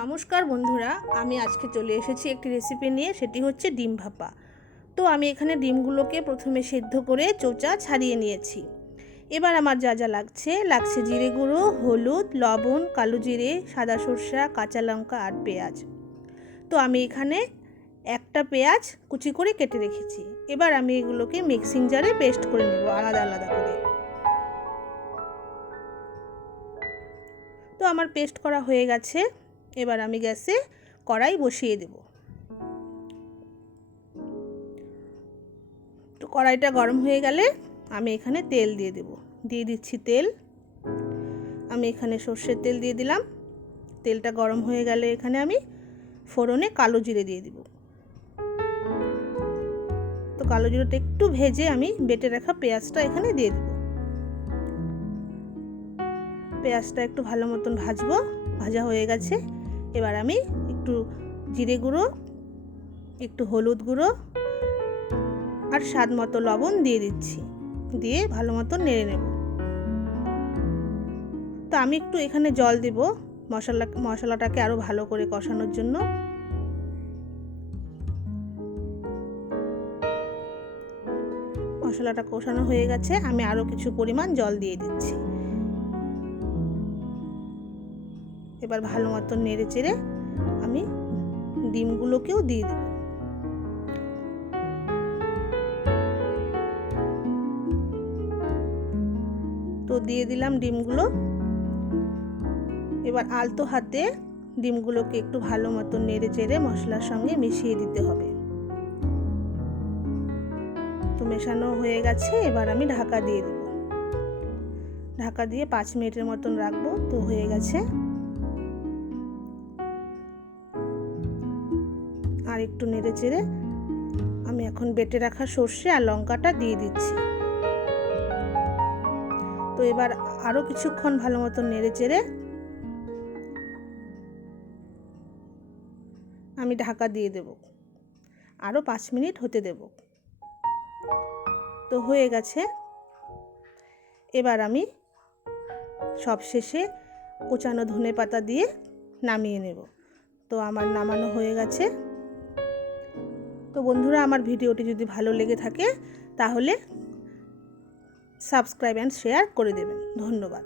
নমস্কার বন্ধুরা, আমি আজকে চলে এসেছি একটি রেসিপি নিয়ে। সেটি হচ্ছে ডিম ভাপা। তো আমি এখানে ডিমগুলোকে প্রথমে সেদ্ধ করে চোচা ছাড়িয়ে নিয়েছি। এবার আমার যা যা লাগছে জিরে গুঁড়ো, হলুদ, লবণ, কালো জিরে, সাদা সর্ষা, কাঁচা লঙ্কা আর পেঁয়াজ। তো আমি এখানে একটা পেঁয়াজ কুচি করে কেটে রেখেছি। এবার আমি এগুলোকে মিক্সিং জারে পেস্ট করে নেব আলাদা আলাদা করে। তো আমার পেস্ট করা হয়ে গেছে। এবার আমি গ্যাসে কড়াই বসিয়ে দেব। তো কড়াইটা গরম হয়ে গেলে আমি এখানে তেল দিয়ে দিচ্ছি তেল। আমি এখানে সর্ষের তেল দিয়ে দিলাম। তেলটা গরম হয়ে গেলে এখানে আমি ফোড়নে কালো জিরে দিয়ে দিব। তো কালো জিরেটা একটু ভেজে আমি বেটে রাখা পেঁয়াজটা এখানে দিয়ে দেব। পেঁয়াজটা একটু ভালো মতন ভাজা হয়ে গেছে। এবার আমি একটু জিরে গুঁড়ো, একটু হলুদ গুঁড়ো আর স্বাদ মতো লবণ দিয়ে দিচ্ছি। দিয়ে ভালো মতো নেড়ে নেব। তো আমি একটু এখানে জল দেব মশলাটাকে আরও ভালো করে কষানোর জন্য। মশলাটা কষানো হয়ে গেছে, আমি আরও কিছু পরিমাণ জল দিয়ে দিচ্ছি। এবার ভালো মতো নেড়ে চেড়ে আমি ডিমগুলোকেও দিয়ে দেব। তো দিয়ে দিলাম ডিমগুলো। এবার আলতো হাতে ডিমগুলোকে একটু ভালো মতো নেড়ে চেড়ে মশলার সঙ্গে মিশিয়ে দিতে হবে। তো মেশানো হয়ে গেছে। এবার আমি ঢাকা দিয়ে দেব। ঢাকা দিয়ে 5 মিনিটের মতন রাখবো। তো হয়ে গেছে। আর একটু নেড়ে চেড়ে আমি এখন বেটে রাখা সর্ষে আর লঙ্কাটা দিয়ে দিচ্ছি। তো এবার আরও কিছুক্ষণ ভালো মতো নেড়ে চেড়ে আমি ঢাকা দিয়ে দেব। আরও 5 মিনিট হতে দেব। তো হয়ে গেছে। এবার আমি সবশেষে কোচানো ধনেপাতা দিয়ে নামিয়ে নেব। তো আমার নামানো হয়ে গেছে। তো বন্ধুরা, আমার ভিডিওটি যদি ভালো লেগে থাকে তাহলে সাবস্ক্রাইব অ্যান্ড শেয়ার করে দেবেন। ধন্যবাদ।